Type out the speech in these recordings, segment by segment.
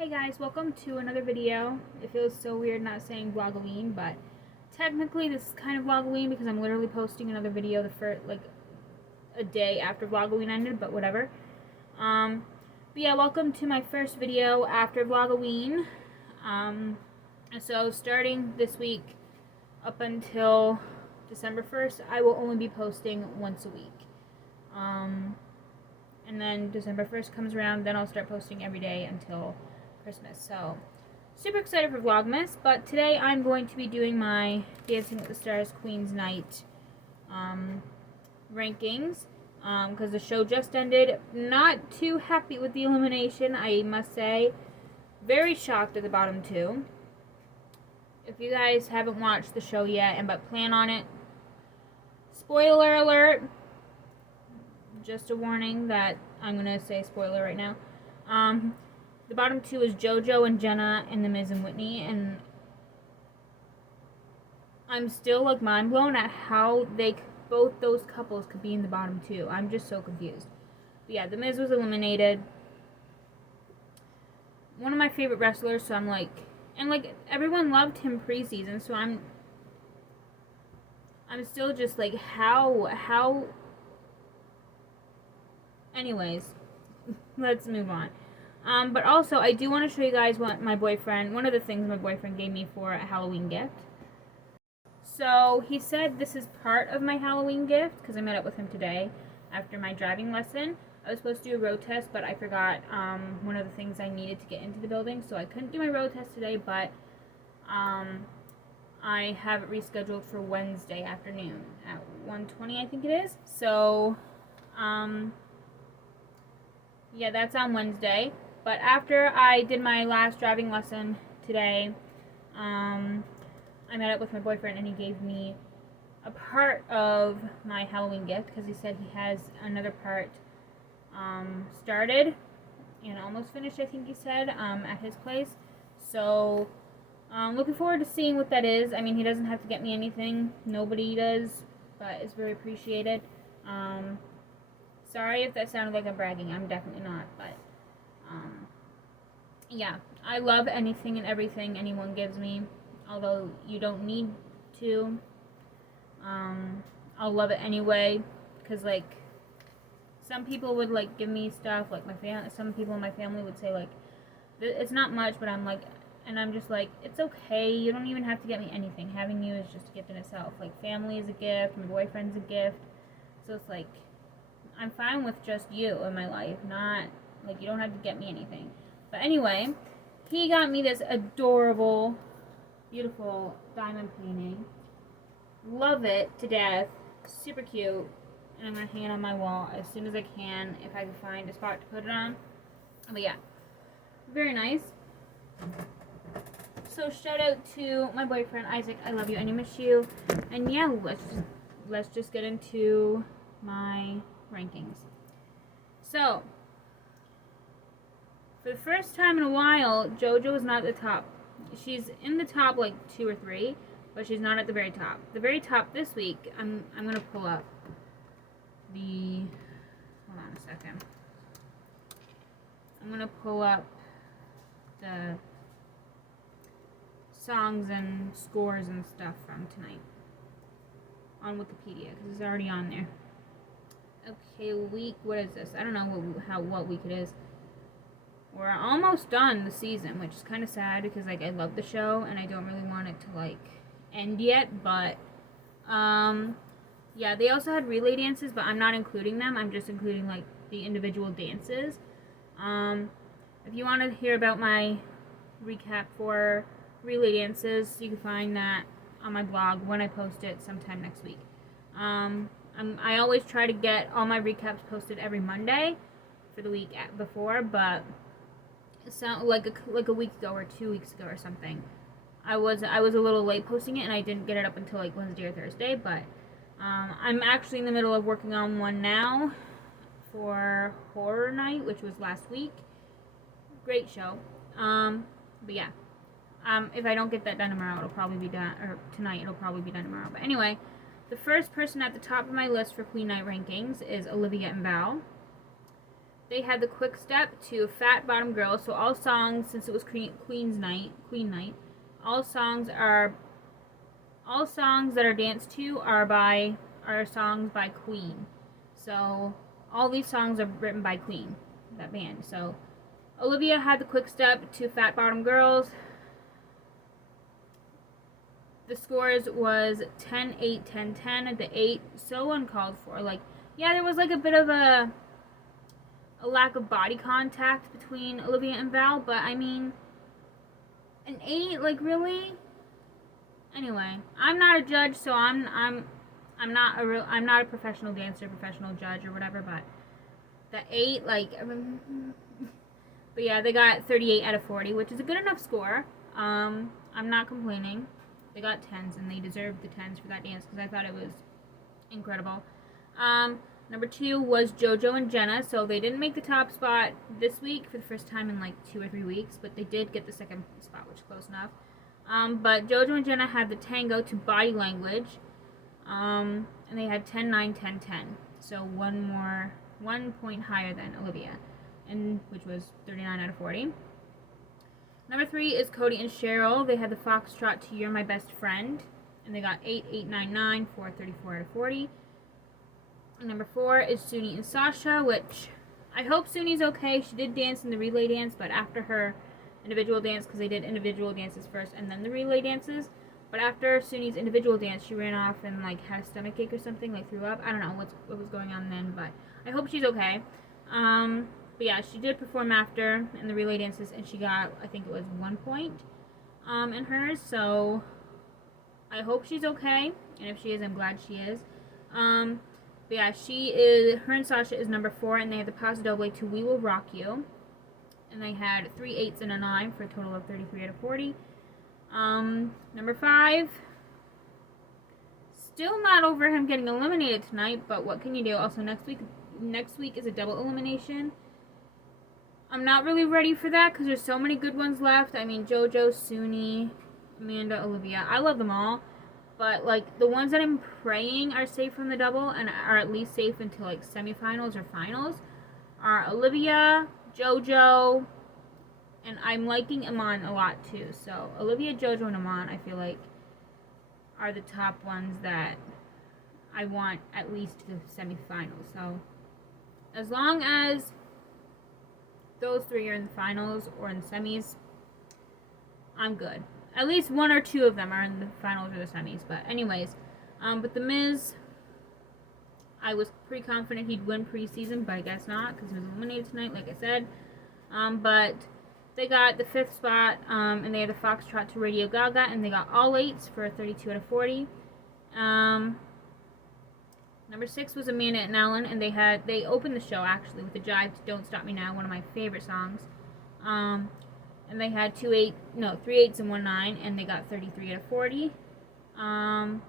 Hey guys, welcome to another video. It feels so weird not saying vlogoween, but technically this is kind of vlogoween because I'm literally posting another video the first, a day after vlogoween ended, but whatever. But yeah, welcome to my first video after vlogoween. So starting this week up until December 1st, I will only be posting once a week. And then December 1st comes around, then I'll start posting every day until Christmas. So super excited for Vlogmas, but today I'm going to be doing my Dancing with the Stars Queen's Night rankings because the show just ended. Not too happy with the elimination, I must say. Very shocked at the bottom two. If you guys haven't watched the show yet but plan on it, spoiler alert, just a warning that I'm going to say spoiler right now. The bottom two is Jojo and Jenna and The Miz and Whitney, and I'm still mind blown at how both those couples could be in the bottom two. I'm just so confused. But yeah, The Miz was eliminated. One of my favorite wrestlers, so I'm everyone loved him pre-season, so I'm still just how anyways, let's move on. But also, I do want to show you guys one of the things my boyfriend gave me for a Halloween gift. So, he said this is part of my Halloween gift, because I met up with him today after my driving lesson. I was supposed to do a road test, but I forgot one of the things I needed to get into the building, so I couldn't do my road test today, but I have it rescheduled for Wednesday afternoon at 1:20, I think it is. So, yeah, that's on Wednesday. But after I did my last driving lesson today, I met up with my boyfriend and he gave me a part of my Halloween gift because he said he has another part started and almost finished, I think he said, at his place. So, looking forward to seeing what that is. I mean, he doesn't have to get me anything. Nobody does, but it's very appreciated. Sorry if that sounded like I'm bragging. I'm definitely not, but yeah, I love anything and everything anyone gives me, although you don't need to. I'll love it anyway, because some people would give me stuff, some people in my family would say it's not much, but I'm just it's okay, you don't even have to get me anything. Having you is just a gift in itself. Family is a gift, my boyfriend's a gift, so it's I'm fine with just you in my life, not you don't have to get me anything. But anyway, he got me this adorable, beautiful diamond painting. Love it to death. Super cute. And I'm going to hang it on my wall as soon as I can, if I can find a spot to put it on. But yeah, very nice. So shout out to my boyfriend, Isaac. I love you and I miss you. And yeah, let's just get into my rankings. So, for the first time in a while, JoJo is not at the top. She's in the top 2 or 3, but she's not at the very top. The very top this week, I'm gonna pull up the. Hold on a second. I'm gonna pull up the songs and scores and stuff from tonight on Wikipedia because it's already on there. Okay, week. What is this? I don't know what week it is. We're almost done the season, which is kind of sad because I love the show and I don't really want it to end yet. But yeah, they also had relay dances, but I'm not including them. I'm just including the individual dances. If you want to hear about my recap for relay dances, you can find that on my blog when I post it sometime next week. I always try to get all my recaps posted every Monday for the week before, but a week ago or 2 weeks ago or something, I was a little late posting it and I didn't get it up until Wednesday or Thursday. But I'm actually in the middle of working on one now for Horror Night, which was last week. Great show. But yeah, if I don't get that done tomorrow, it'll probably be done, or tonight, it'll probably be done tomorrow. But anyway, the first person at the top of my list for Queen Night rankings is Olivia and Val. they had the quick step to Fat Bottom Girls. So all songs, since it was Queen night, all songs that are danced to are songs by Queen. So all these songs are written by Queen, that band. So Olivia had the quick step to Fat Bottom Girls. The scores was 10-8, 10-10. The 8, so uncalled for. Like, yeah, there was like a bit of a lack of body contact between Olivia and Val, but I mean, an 8, like, really? Anyway, I'm not a judge, so I'm not a professional dancer, professional judge or whatever, but the 8, like, but yeah, they got 38 out of 40, which is a good enough score. I'm not complaining. They got 10s, and they deserved the 10s for that dance because I thought it was incredible. Number 2 was Jojo and Jenna, so they didn't make the top spot this week for the first time in like 2 or 3 weeks, but they did get the second spot, which is close enough. But Jojo and Jenna had the tango to Body Language, and they had 10-9, 10-10, so 1 point higher than Olivia, and which was 39 out of 40. Number 3 is Cody and Cheryl. They had the foxtrot to You're My Best Friend, and they got 8, 8, 9, 9 for 34 out of 40. And number 4 is Suni and Sasha, which I hope Suni's okay. She did dance in the relay dance, but after her individual dance, because they did individual dances first and then the relay dances, but after Suni's individual dance, she ran off and like had a stomach ache or something, like threw up. I don't know what was going on then, but I hope she's okay. But yeah, she did perform after in the relay dances, and she got, I think it was 1 point in hers, so I hope she's okay, and if she is, I'm glad she is. But yeah, her and Sasha is number 4, and they had the Paso Doble to We Will Rock You, and they had 3 8s and a 9 for a total of 33 out of 40. Number 5, still not over him getting eliminated tonight, but what can you do? Also, next week is a double elimination. I'm not really ready for that because there's so many good ones left. I mean, Jojo, Suni, Amanda, Olivia. I love them all. But, like, the ones that I'm praying are safe from the double and are at least safe until, like, semifinals or finals are Olivia, Jojo, and I'm liking Iman a lot, too. So, Olivia, Jojo, and Iman, I feel like, are the top ones that I want at least to the semifinals. So, as long as those 3 are in the finals or in the semis, I'm good. At least 1 or 2 of them are in the finals or the semis. But anyways, but The Miz, I was pretty confident he'd win preseason, but I guess not because he was eliminated tonight, like I said. But they got the 5th spot, and they had the foxtrot to Radio Gaga, and they got all 8s for 32 out of 40. Number 6 was Amanda and Alan, and they opened the show actually with the jive to Don't Stop Me Now, one of my favorite songs. And they had 3 8s and 1 9, and they got 33 out of 40. And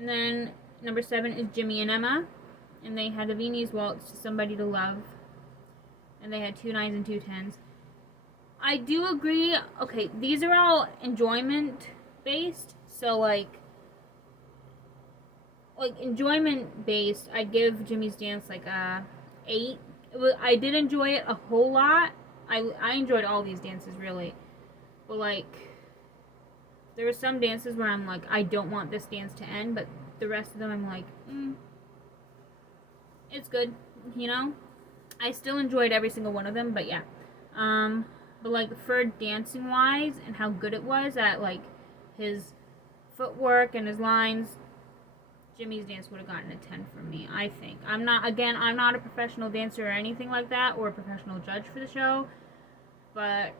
then number 7 is Jimmy and Emma, and they had the Viennese Waltz to Somebody to Love, and they had 2 9s and 2 10s. I do agree. Okay, these are all enjoyment based, so like enjoyment based, I'd give Jimmy's dance like a 8. I did enjoy it a whole lot. I enjoyed all these dances really, but like there were some dances where I'm like, I don't want this dance to end, but the rest of them I'm like, it's good, you know. I still enjoyed every single one of them, but yeah. But like for dancing wise and how good it was at like his footwork and his lines, Jimmy's dance would have gotten a 10 from me, I think. I'm not a professional dancer or anything like that, or a professional judge for the show, but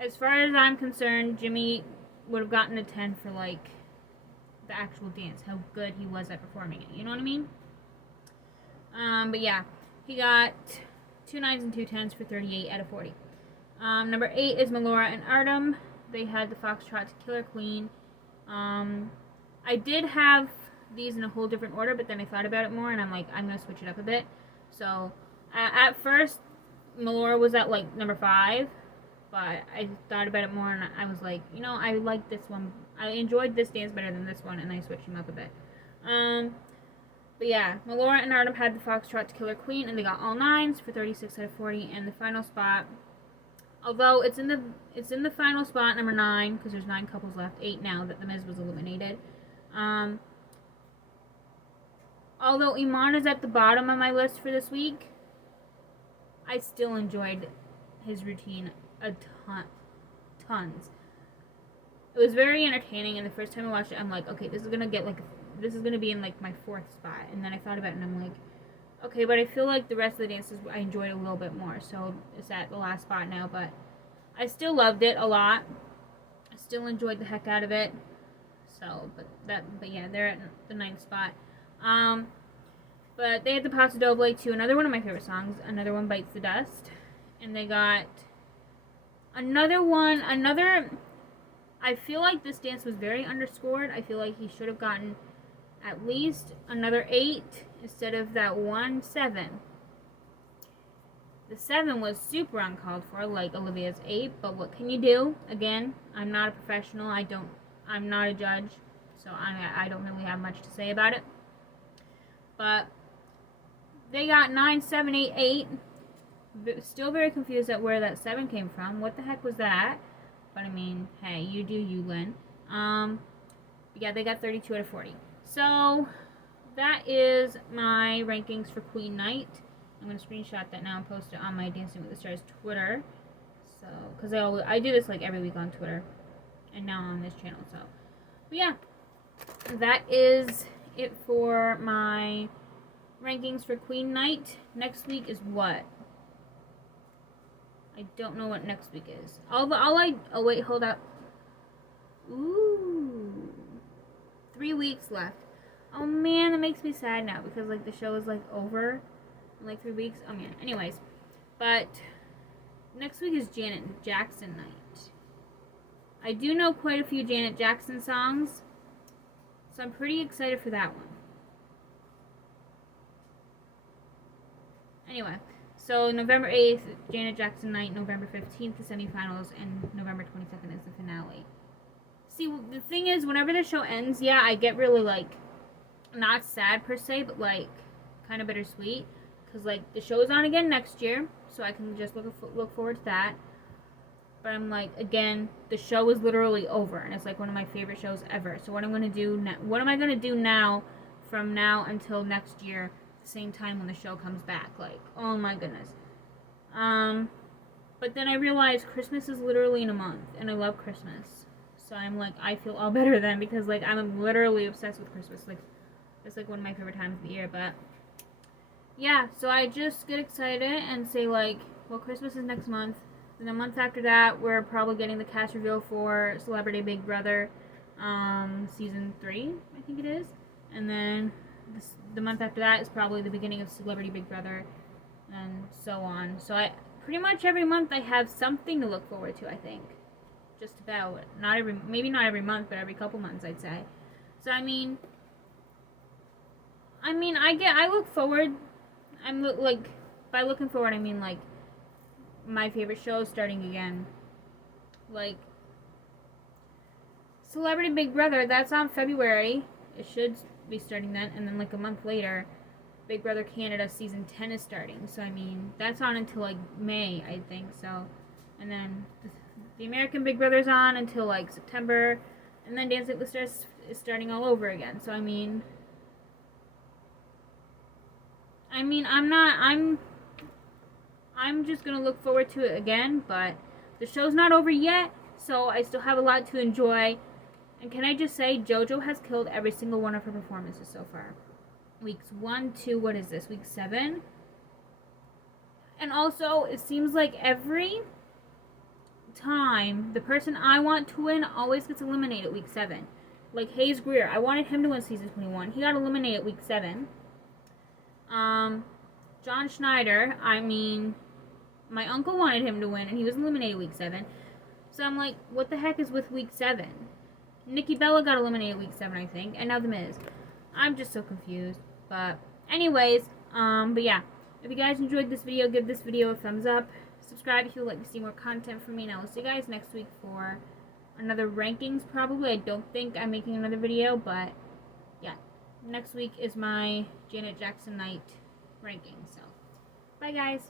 as far as I'm concerned, Jimmy would have gotten a 10 for like the actual dance, how good he was at performing it, you know what I mean? But yeah, he got 2 9s and 2 10s for 38 out of 40. Number 8 is Melora and Artem. They had the foxtrot to Killer Queen. I did have these in a whole different order, but then I thought about it more, and I'm like, I'm going to switch it up a bit. So, at first, Melora was at, like, number 5, but I thought about it more, and I was like, you know, I like this one. I enjoyed this dance better than this one, and I switched them up a bit. But yeah, Melora and Artem had the Foxtrot to Killer Queen, and they got all 9s for 36 out of 40. And the final spot, although it's in the final spot, number 9, because there's 9 couples left, 8 now that The Miz was eliminated. Although Iman is at the bottom of my list for this week, I still enjoyed his routine a tons. It was very entertaining, and the first time I watched it, I'm like, okay, this is gonna be in like my 4th spot. And then I thought about it, and I'm like, okay, but I feel like the rest of the dances I enjoyed a little bit more, so it's at the last spot now. But I still loved it a lot. I still enjoyed the heck out of it. So, but yeah, they're at the 9th spot. But they had the Paso Doble too, another one of my favorite songs. Another one, Bites the Dust, and they got another one. I feel like this dance was very underscored. I feel like he should have gotten at least another 8 instead of that 1-7. The 7 was super uncalled for, like Olivia's 8. But what can you do? Again, I'm not a professional. I'm not a judge, so I don't really have much to say about it. But they got 9, 7, 8, 8. Still very confused at where that 7 came from. What the heck was that? But I mean, hey, you do you, Lynn. Yeah, they got 32 out of 40. So that is my rankings for Queen Night. I'm gonna screenshot that now and post it on my Dancing with the Stars Twitter. So, because I do this like every week on Twitter, and now on this channel. So, but yeah, that is it for my rankings for Queen Night. Next week is what? I don't know what next week is. Oh wait, hold up. Ooh. 3 weeks left. Oh man, that makes me sad now because like the show is like over in like 3 weeks. Oh man. Anyways, but next week is Janet Jackson night. I do know quite a few Janet Jackson songs, so I'm pretty excited for that one. Anyway, so November 8th, Janet Jackson night, November 15th, the semifinals, and November 22nd is the finale. See, the thing is, whenever the show ends, yeah, I get really, like, not sad per se, but, like, kind of bittersweet. Because, like, the show is on again next year, so I can just look forward to that. But I'm like, again, the show is literally over, and it's, like, one of my favorite shows ever. So what am I going to do now, from now until next year, the same time when the show comes back? Like, oh my goodness. But then I realized Christmas is literally in a month, and I love Christmas. So I'm like, I feel all better then, because like I'm literally obsessed with Christmas. Like, it's like one of my favorite times of the year. But yeah, so I just get excited and say like, well, Christmas is next month. Then a month after that, we're probably getting the cast reveal for Celebrity Big Brother, season 3, I think it is. And then the month after that is probably the beginning of Celebrity Big Brother, and so on. So I pretty much every month I have something to look forward to, I think. Just about. Maybe not every month, but every couple months, I'd say. So I look forward. By looking forward, I mean like my favorite shows starting again. Like Celebrity Big Brother, that's on February. It should be starting then, and then like a month later, Big Brother Canada season 10 is starting. So I mean, that's on until like May, I think. So, and then the American Big Brother's on until like September, and then Dancing with the Stars is starting all over again. So I mean, I'm just gonna look forward to it again. But the show's not over yet, so I still have a lot to enjoy. And can I just say, JoJo has killed every single one of her performances so far. Weeks 1, 2, what is this? Week 7? And also, it seems like every time the person I want to win always gets eliminated week 7. Like Hayes Greer, I wanted him to win season 21. He got eliminated week 7. John Schneider, my uncle wanted him to win, and he was eliminated week 7. So I'm like, what the heck is with week 7? Nikki Bella got eliminated week 7, I think, and now The Miz. I'm just so confused. But anyways, but yeah, if you guys enjoyed this video, give this video a thumbs up. Subscribe if you would like to see more content from me, and I will see you guys next week for another rankings, probably. I don't think I'm making another video, but yeah. next week is my Janet Jackson night ranking. So, bye guys.